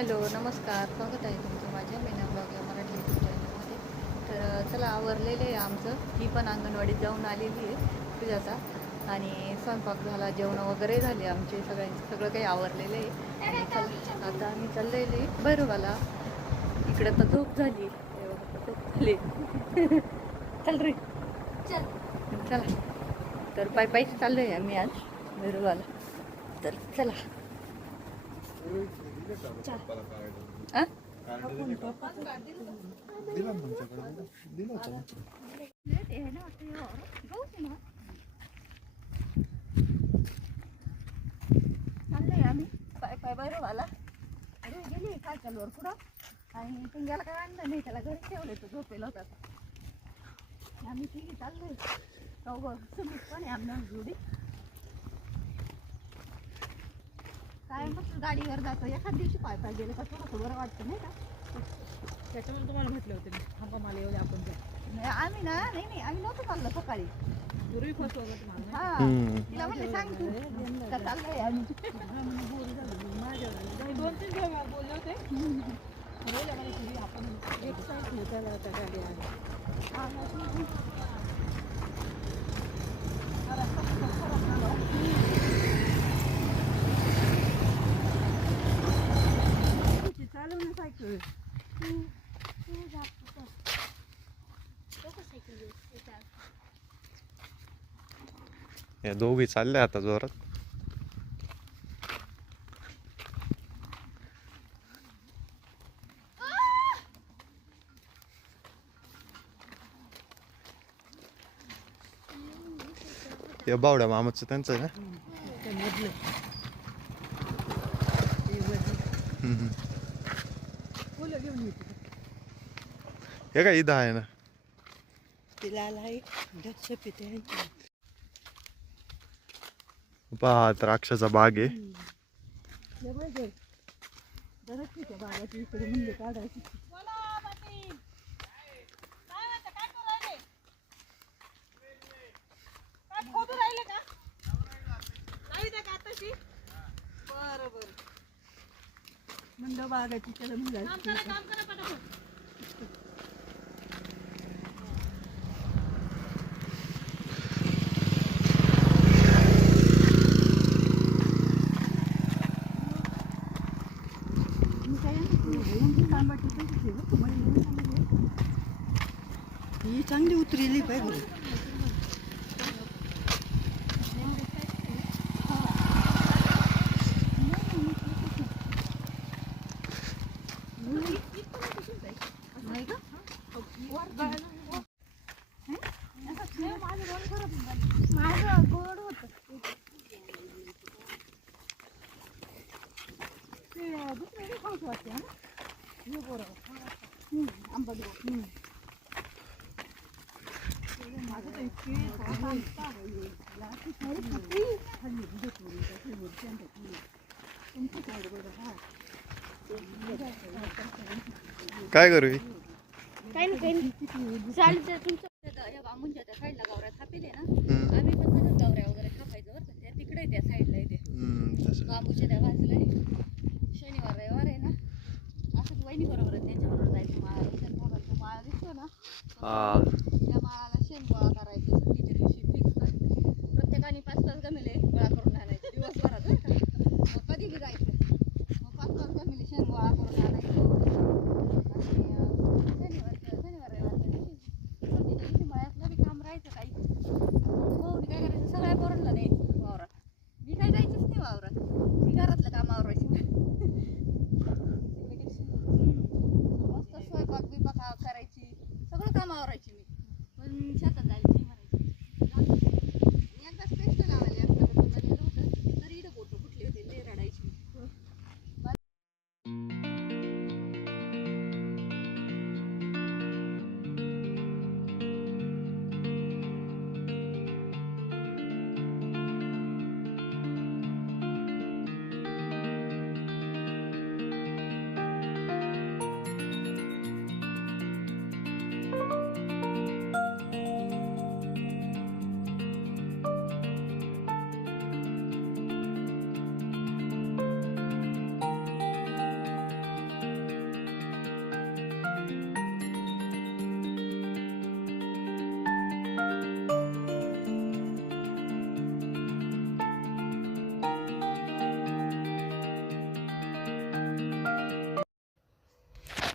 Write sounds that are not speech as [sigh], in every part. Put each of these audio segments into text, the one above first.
Hello नमस्कार. स्वागत आहे तुमचं माझ्या मीना ब्लॉग या मराठी यूट्यूब चॅनलमध्ये तर चला आवरलेलं आहे आमचं. ही पण अंगणवाडीत जाऊन आलेली आहे पूजाचा. आणि स्वयंपाक झाला जेवण वगैरे झाले आमचे सगळ्यांचे सगळं काही आवरलेलं आहे. आणि चल आता आम्ही चाललेले आहे भैरवाला. इकडे तर झोप झाली. बघा, झोप झाली. चल रे. चला तर पाय पायी चाललो आहे आम्ही आज भैरवाला. तर चला. चाललंय आम्ही पाय पाय बरं आला अरे गेली सायकलवर पुढं आणि पिंग्याला काय आणलं नाही त्याला घरी ठेवलं तो झोपेल होता आम्ही तिघी चाललोय. चौघ सुमित पण आहे आमदार जोडी. काय मग गाडीवर जातो. एखाद दिवशी पाय पाय गेलं का थोडंसं बरं वाटतं नाही का? त्याच्यामुळे तुम्हाला म्हटलं होतं मी थांबा मला येऊ द्या आपण जाऊ. नाही, आम्ही ना नाही नाही आम्ही नव्हतो चाललो सकाळी. पूर्वी फसवलं होतं मला हा. तिला म्हणले सांग तू का चाललोय आम्ही? नाही, दोन तीन वेळा बोलले होते. ठरवलं मला पूर्वी आपण एक साईड त्याला त्या गाडी आली चालू ना सायकल या दोघी चालल्या आता जोरात. या बावड्या मामाचं त्यांचं आहे ना? हे काय इथं आहे ना? तिला आलाय दक्ष पिते पहा द्राक्षाचा बाग आहे बाबाची इकडे म्हणले. काढायची म्हणलं बागाची त्याला म्हणलं ही चांगली उतरली पाहिजे माझं गोड होत दुसरे खाऊच वाटते ना हे बरोबर आंबट गोड माझं तर इतके काय करू? काही नाही काही नाही. चालेल तर तुमचं या बांबूंच्या त्या साईडला गावऱ्या थापिले ना? आम्ही पण तसंच गावऱ्या वगैरे थापायचं बरं का. त्या तिकडे त्या साईडला आहे ते. हम्म, तसं. बांबूच्या त्या बाजूला आहे. शनिवार रविवार आहे ना? असंच वहिनी बरोबर आहे त्यांच्याबरोबर जायचं माळा माळा दिसतो ना? हा. त्या माळाला शेण गोळा करायचं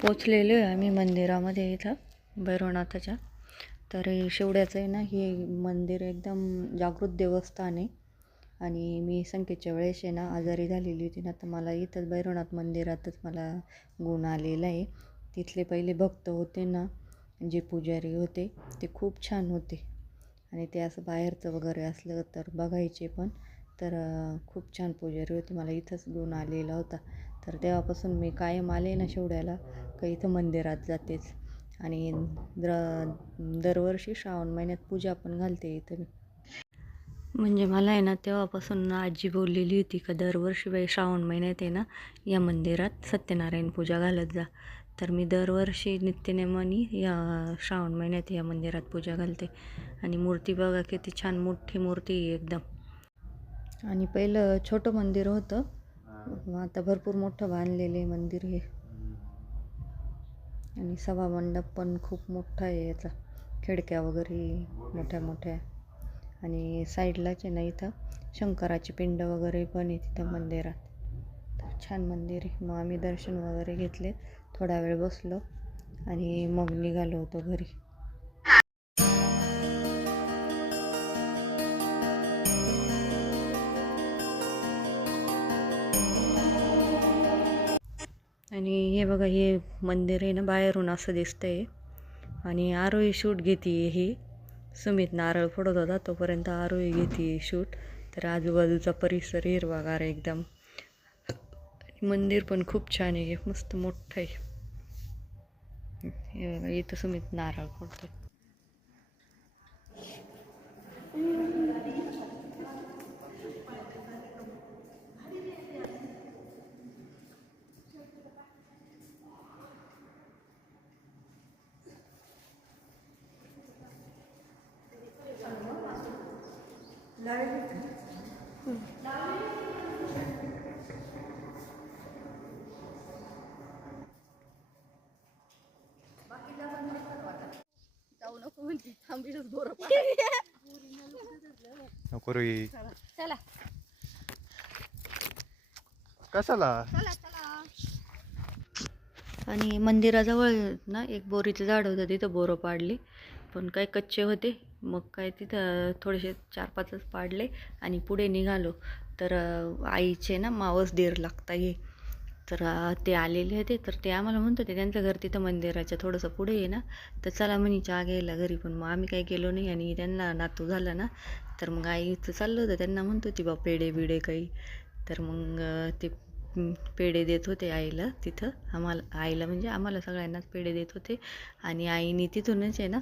पोचलेलो आहे आम्ही मंदिरामध्ये इथं भैरवनाथाच्या. तर शेवड्याचं आहे ना हे मंदिर एकदम जागृत देवस्थान आहे. आणि मी संख्येच्या वेळेस आहे ना आजारी झालेली होती ना तर मला इथंच भैरवनाथ मंदिरातच मला गुण आलेला आहे. तिथले पहिले भक्त होते ना जे पुजारी होते ते खूप छान होते. आणि ते असं बाहेरचं वगैरे असलं तर बघायचे पण. तर खूप छान पुजारी होते मला इथंच गुण आलेला होता. तर तेव्हापासून मी कायम आले ना शेवड्याला का इथं मंदिरात जातेच. आणि दर दरवर्षी श्रावण महिन्यात पूजा पण घालते इथं मी. म्हणजे मला आहे ना तेव्हापासून आजी बोललेली होती का दरवर्षी बाई श्रावण महिन्यात आहे ना या मंदिरात सत्यनारायण पूजा घालत जा. तर मी दरवर्षी नित्यनेमाने या श्रावण महिन्यात या मंदिरात पूजा घालते. आणि मूर्ती बघा किती छान मोठी मूर्ती एकदम. आणि पहिलं छोटं मंदिर होतं आता भरपूर मोठं बांधलेलं आहे मंदिर हे. आणि सभामंडप पण खूप मोठा आहे याचा. खिडक्या वगैरे मोठ्या मोठ्या. आणि साईडलाच आहे ना इथं शंकराची पिंड वगैरे पण आहे तिथं मंदिरात. तर छान मंदिर आहे. मग आम्ही दर्शन वगैरे घेतले. थोडा वेळ बसलो आणि मग निघालो होतो घरी. हे बघा हे मंदिर आहे ना बाहेरून असं दिसतंय. आणि आरोही शूट घेते ही. सुमित नारळ फोडत होता तोपर्यंत आरोही घेते शूट. तर आजूबाजूचा परिसर हिरवागार आहे एकदम. मंदिर पण खूप छान आहे मस्त मोठं आहे. हे बघा इथं सुमित नारळ फोडतो जाऊ नको म्हणते थांबीलच बोर नको रे चला. कशाला? चला चला. आणि मंदिराजवळ ना एक बोरीचं झाड होतं तिथं बोरं पाडले. पण काय कच्चे होते. मग काय तिथं थोडेसे चार पाचच पाडले आणि पुढे निघालो. तर आईचे ना मावस देर लागता ये तर ते आलेले होते. तर ते आम्हाला म्हणत होते त्यांचं घर तिथं मंदिराच्या थोडंसं पुढे आहे ना. तर चला म्हणे चहा घ्यायला घरी. पण मग आम्ही काही गेलो नाही आणि त्यांना नातू झाला ना. तर मग आईचं चाललं होतं. त्यांना म्हणत होती बा पेढे बिडे काही. तर मग ते पेढे देत होते आईला तिथं. आम्हाला आईला म्हणजे आम्हाला सगळ्यांनाच पेढे देत होते. आणि आईने तिथूनच आहे ना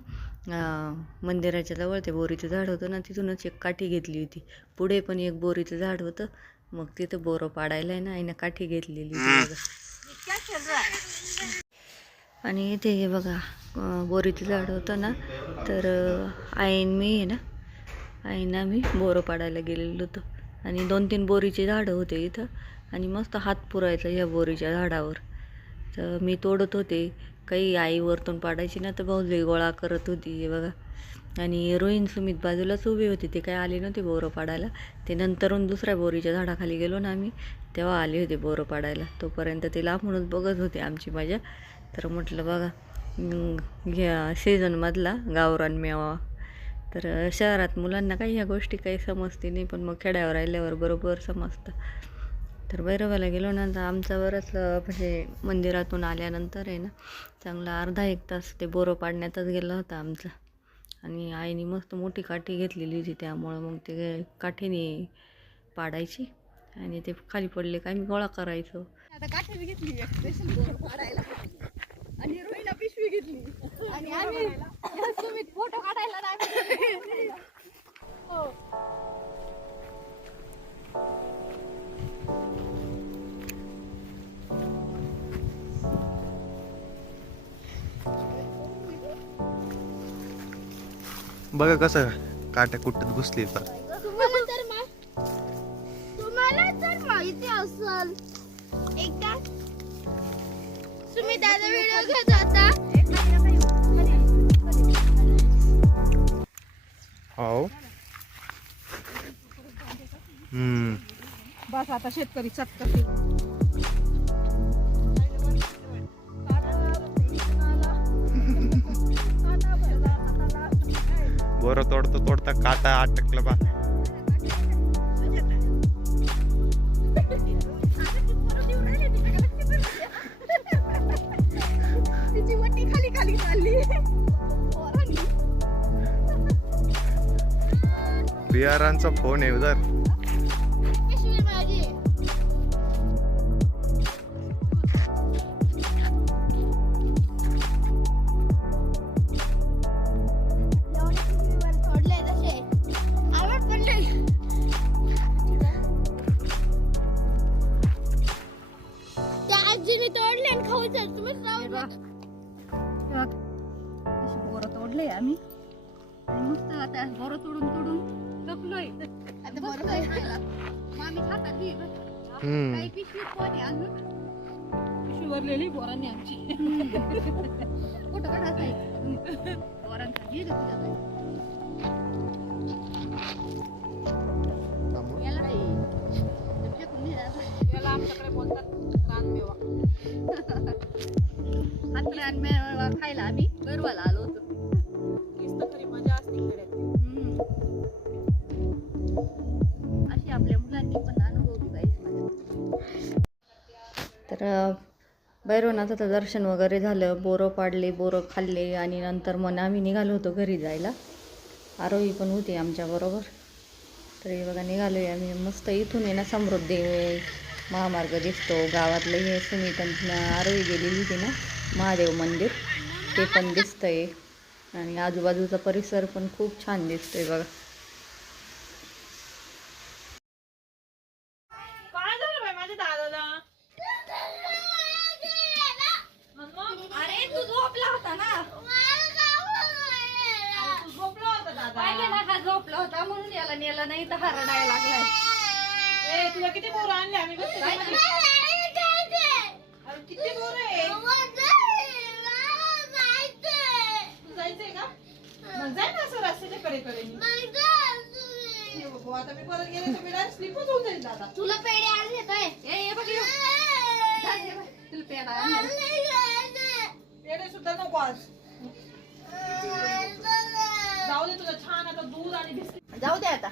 मंदिराच्या जवळ ते बोरीचं झाड होतं ना तिथूनच एक काठी घेतली होती. पुढे पण एक बोरीचं झाड होतं. मग तिथं बोरं पाडायला आहे ना आईनं काठी घेतलेली होती बघा. आणि इथे हे बघा बोरीचं झाड होतं ना तर आईन मी आहे ना आईनं मी बोरं पाडायला गेलेलो होतो. आणि दोन तीन बोरीचे झाडं होते इथं आणि मस्त हात पुरायचा ह्या बोरीच्या झाडावर. तर मी तोडत होते काही आई वरतून पाडायची ना तर भाऊजी गोळा करत होती हे बघा. आणि रोहिण सुमित बाजूलाच उभी होती. ते काय आले नव्हते बोरं पाडायला. ते नंतरून दुसऱ्या बोरीच्या झाडाखाली गेलो ना आम्ही तेव्हा आले होते बोरं पाडायला. तोपर्यंत ते लांबूनच बघत होते आमची मजा. तर म्हटलं बघा घ्या सीझनमधला गावरान मेवा. तर शहरात मुलांना काही ह्या गोष्टी काही समजते नाही पण मग खेड्यावर राहिल्यावर बरोबर समजतं. तर भैरवाला गेलो ना तर आमचा बरंच म्हणजे मंदिरातून आल्यानंतर आहे ना चांगला अर्धा एक तास ते बोरं पाडण्यातच गेला होता आमचा. आणि आईने मस्त मोठी काठी घेतलेली होती त्यामुळं मग ते काठीने पाडायची आणि ते खाली पडले का आम्ही गोळा करायचो. आता काठी घेतली पाडायला. आणि पिशवी आणि आम्ही फोटो काढायला [laughs] हो. बघा कसं काट्या कुठत घुसली तर तुम्हाला तर मा- तुम्हाला तर माहिती असल. एकदा तुम्ही दादा व्हिडिओ घेत होता? हो हम्म. बस आता शेतकरी चटकन बोरं तोडता तोडता काटा अटकलं बा. [laughs] बिहारांचा फोन आहे उधर बोरं तोडले आम्ही. मस्त आता बोरं तोडून तोडून थकलोय आता बोरं खातात बघ. हम्म. काही पिशवीत कोणी अजून पिशवी भरलेली बोरांनी आमची. कुठं काढायचं आहे बोरांचा घे गं तुझ्या ताई. याला नाही. ते फेकून दे जरा. याला आमच्याकडे बोलतात रानमेवा [laughs] रानमेवा खायला आम्ही गरवाला आलो होतो. अशी आपल्या मुलांनी पण अनुभवली पाहिजे तर भैरवनाथाचं तर दर्शन वगैरे झालं. बोरं पाडले बोरं खाल्ले आणि नंतर मग आम्ही निघालो होतो घरी जायला. आरोही पण होती आमच्याबरोबर तर हे बघा निघालो आहे आम्ही. मस्त इथून आहे ना समृद्धी महामार्ग दिसतो. गावातलं हे सुमितांना आरोही गेलेली होती ना महादेव मंदिर. ते पण दिसतंय. आणि आजूबाजूचा परिसर पण खूप छान दिसतोय बघा. काय झालं बाई माझ्या दादाला? अरे तू झोपला होता ना? तू झोपला होता दादा? पाहिजे ना हा झोपला होता. म्हणून याला नेला नाही तर हरडायला लागलाय. ए तुला किती बोरं आणले? आम्ही किती बोरं आहे तू जायचंय का? मग जाय ना असं रस्त्याच्या कडे कडे आता मी परत गेले तर मी स्लिपच होऊन जाईल दादा. तुला पेढे आणले काय ए ये बघ ये. जा, ये बघ. तुला पेढा आणला. पेढे सुद्धा नको आज. जाऊ दे तुला छान आता दूध आणि बिस्किट. जाऊ दे आता.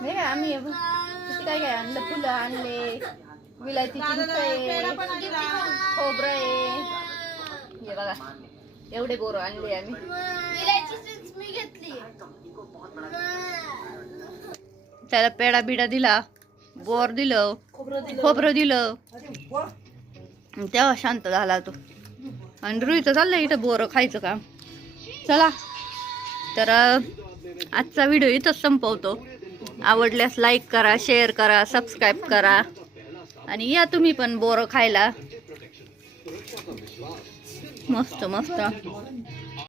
नाही का आम्ही हे बघ, किती काय काय आणलं? फुलं आणले विलायती पेढा पण आणला. खोबरं आहे. बघा. एवढे बोरं आणले आम्ही. त्याला पेढा बिडा दिला बोर दिलं खोबरं दिलं. तेव्हा शांत झाला तो. आणि रुईचं चाललं इथं बोरं खायचं का चला. तर आजचा व्हिडिओ इथंच संपवतो. आवडल्यास लाईक करा शेअर करा सबस्क्राईब करा. आणि या तुम्ही पण बोरं खायला. मस्त मस्त